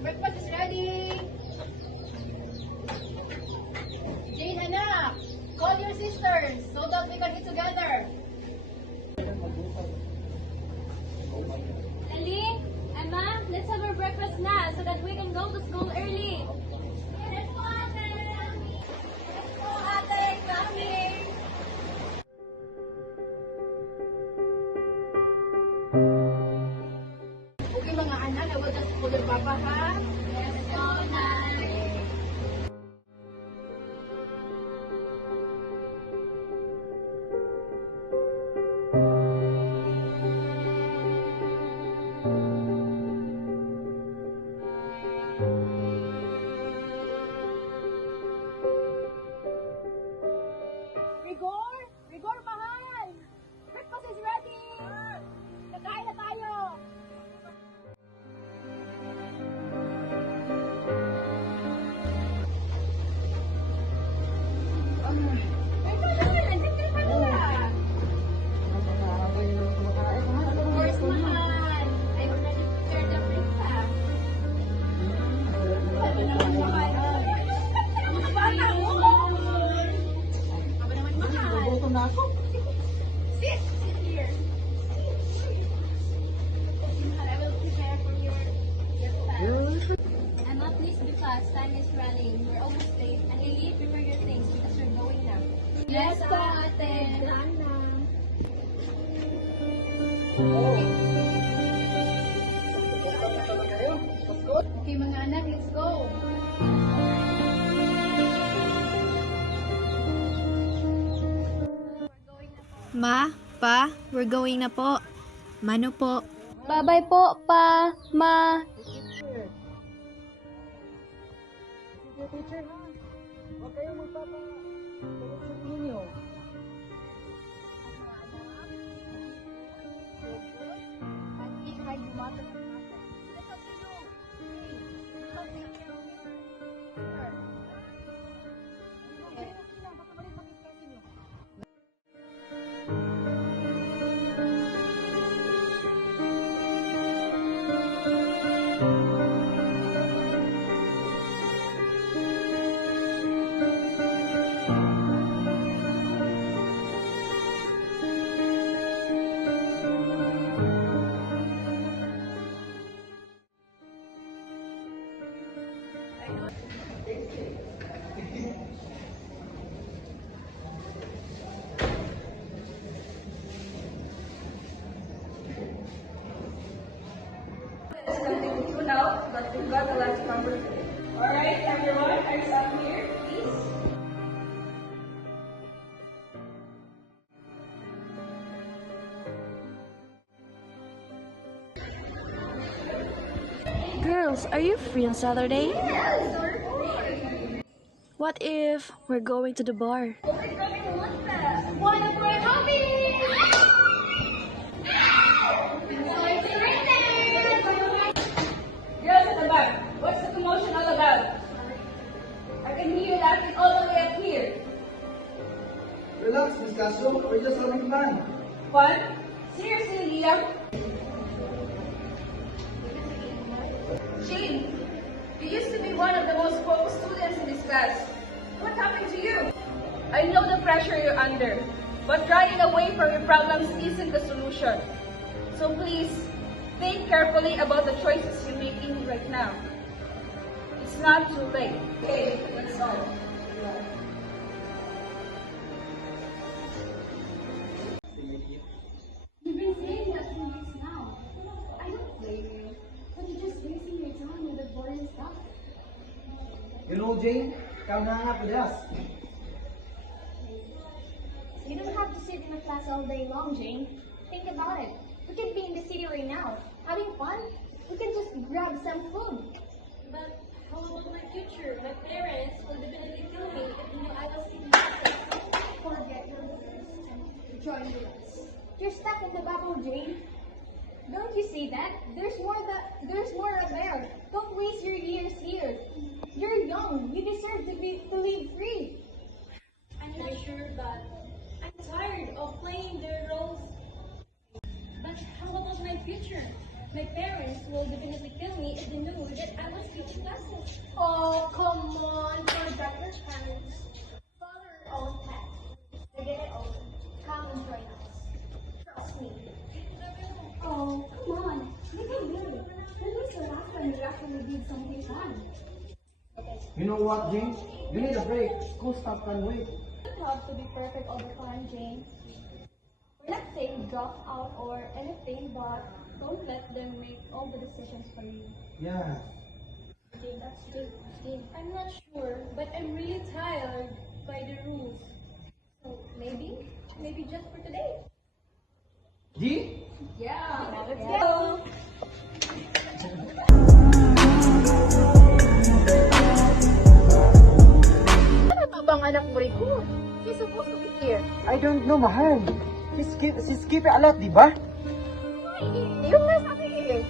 breakfast is ready. Jane, anak, call your sisters so that we can eat together. Ellie, Emma, let's have our breakfast now so that we can go to school early. Let's go, ate! Let's go, ate! Coming! Okay mga anak, I will just call your papa, ha? Let's go, Nay! Rigor! Rigor, mahal! Breakfast is ready! Kakain na tayo! Of course, mahal. I already prepared the breakfast. Ano naman, mahal? Mga bata mo! Ano naman, mahal? Gutom na ako. Sit here. Okay, mahal, I will prepare for your breakfast. Emma, please be fast. Time is running. We're almost late. And Lily, prepare your things because we're going now. Yes, po, ate. Okay, mga anak, let's go. Ma, Pa, we're going na po. Mano po? Bye-bye po, Pa, Ma. Sige, teacher, ha? Huwag kayong magpapalit sa inyo. Now, but we've got a lot to cover today. Alright, everyone, are you up here, please? Girls, are you free on Saturday? What if we're going to the bar? One of my hobbies! Girls at the back, what's the commotion all about? I can hear you laughing all the way up here. Relax, Miss Castro. We're just having fun. Fun? Seriously, Liam? Shane, you used to be one of the most focused students in this class. What happened to you? I know the pressure you're under, but running away from your problems isn't the solution. So please, think carefully about the choices you're making right now. It's not too late. Okay, that's all. You've been saying that for weeks now. I don't blame you, but you're just wasting your time with the boring stuff. You know, Jane, come hang out with us. You don't have to sit in a class all day long, Jane. Think about it. We can be in the city right now, having fun. We can just grab some food. But how about my future? My parents will definitely kill me if they knew I was in classes. Forget your parents. Join us. You're stuck in the bubble, Jane. Don't you see that? There's more out there. Don't waste your years here. You're young. You deserve to live free. I'm not sure, but I'm tired of playing their roles. But how about my future? My parents will definitely kill me if they knew that I was teaching classes. Oh, come on. Forget your parents. Follow your own path. I get it over. Come and join us. Trust me. Oh, come on. Make it real. When was the last time you actually did something fun? You know what, Jane? You need a break. School stuff can wait. You don't have to be perfect all the time, Jane. We're not saying drop out or anything, but don't let them make all the decisions for you. Yeah. Jane, that's Jane. Jane, I'm not sure, but I'm really tired by the rules. So maybe just for today. G? Yeah, let's go. Ano bang anak mo, Rico? She's supposed to be here. I don't know, mahal. She's keeping a lot, di ba? Yung nasabi eh.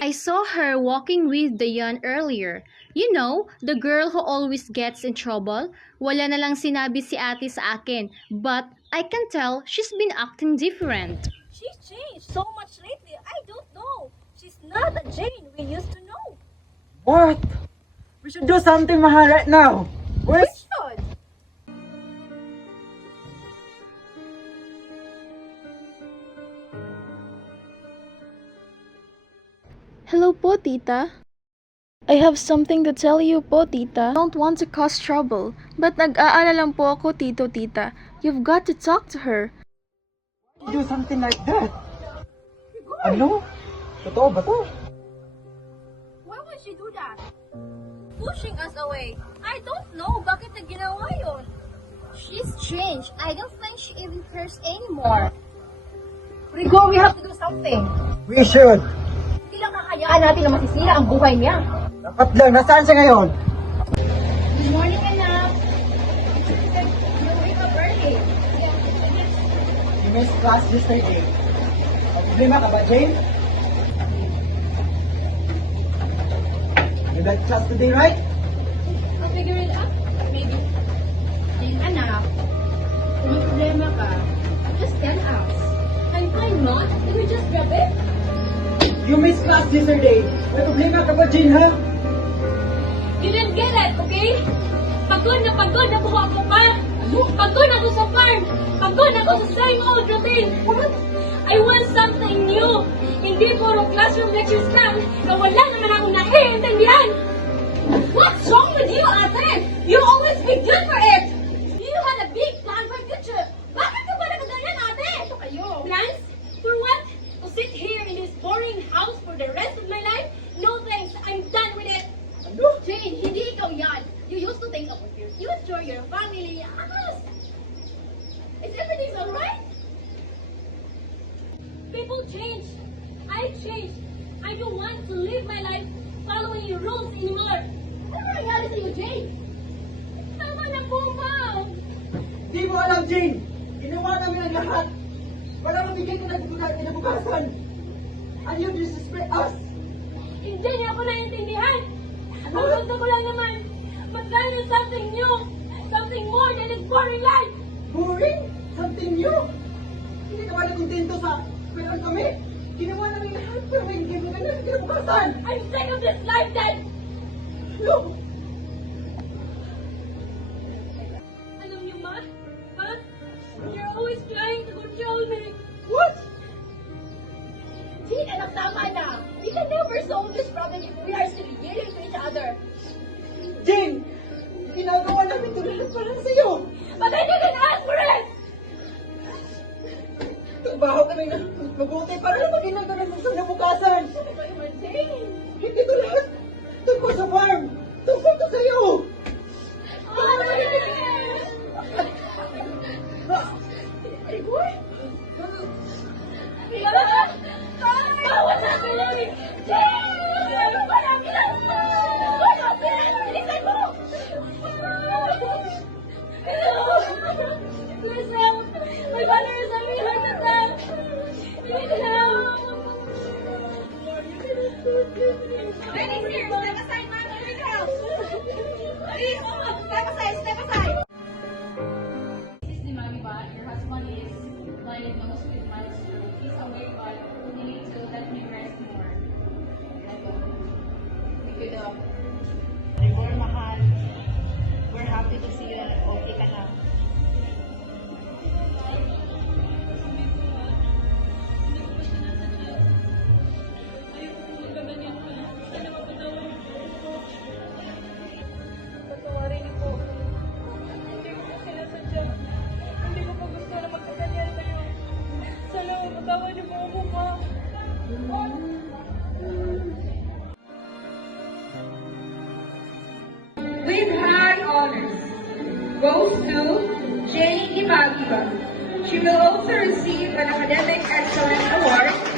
I saw her walking with Dayan earlier. You know, the girl who always gets in trouble. Wala na lang sinabi si ate sa akin, but I can tell she's been acting different. She's changed so much lately. I don't know. She's not the Jane we used to know. What? We should do something, mahal, right now. Where's... Should. Hello po, tita. I have something to tell you po, tita. Don't want to cause trouble, but nag-aalala lang po ako, tita. You've got to talk to her. do something like that? Ano? Totoo ba to? Why would she do that? Pushing us away. I don't know bakit na ginawa yun. She's changed. I don't think she even cares anymore. Rigo, we have to do something. We should. Hindi lang kakayaan natin na masisira ang buhay niya. Dapat lang. Nasaan siya ngayon? Good morning, anak. You wake up early. You missed class yesterday. May problema ka ba, Jane? You like class today, right? I'll figure it out. Maybe. Then, anak, kung may problema ka, just tell us. And why not? Can we just grab it? You missed class yesterday. May problema ka ba, Jane, ha? You didn't get it, okay? Pagod na buha ko pa. Pagod ako sa farm. Pagod ako sa same old routine. I want something new. Hindi puro classroom lectures lang na wala naman akong naiintindihan. What's wrong with you, ate? You always be good for it. You had a big plan for the future. Bakit ka ba nagganyan, ate? Ito kayo. Plans? For what? To sit here in this boring house for the rest of my life? No thanks. I'm done with it. Jane, hindi ikaw yan. You used to think about your future, your family. Yes. Is everything alright? People change. I changed. I don't want to live my life following your rules anymore. Ano nangyari sa'yo, Jane? Tama na po, Mom. Di mo alam, Jane. Ginawa namin ang lahat. Para mabigyan ka ng kinabukasan. And you disrespect us. Hindi niya ako naiintindihan. Ang gusto ko lang naman, mag-learn of something new. Something more than this boring life. Boring? Something new? Hindi ka ba nakontento sa meron kami? Ginawa namin lahat para mabigyan ka ng kinabukasan. I'm sick of this life, Dad. Look! Alam niyo, Ma? Ma? You're always trying to control me. What? Jane, anak, tama na. We can never solve this problem if we are still yelling to each other. Jane! Ginagawa namin ito lahat para sa'yo. But I didn't ask for it! Trabaho kami na mabuti para maging ka ng kinabukasan. Jane! Hindi ito lahat. Tungkol sa farm. Tungkol to sa'yo. What's happening? Jane! Ano ba namin? What happened? Bilisan mo! Please help! My father is having a heart attack! Please help! Benny's here! Step aside, Mom! Here it comes! Please, step aside! Step aside! This is the mommy bot. Your husband is diagnosed with mild stroke. He's awake, but you need to let him rest more. Trevor, mahal. We're happy to see you and okay ka na. Patawarin niyo po. Hindi ko po sinasadya. Hindi ko po gusto na magkaganyan kayo. Sana mapatawa niyo po ako, ma. With high honors goes to Jane Imagiba. She will also receive an Academic Excellence Award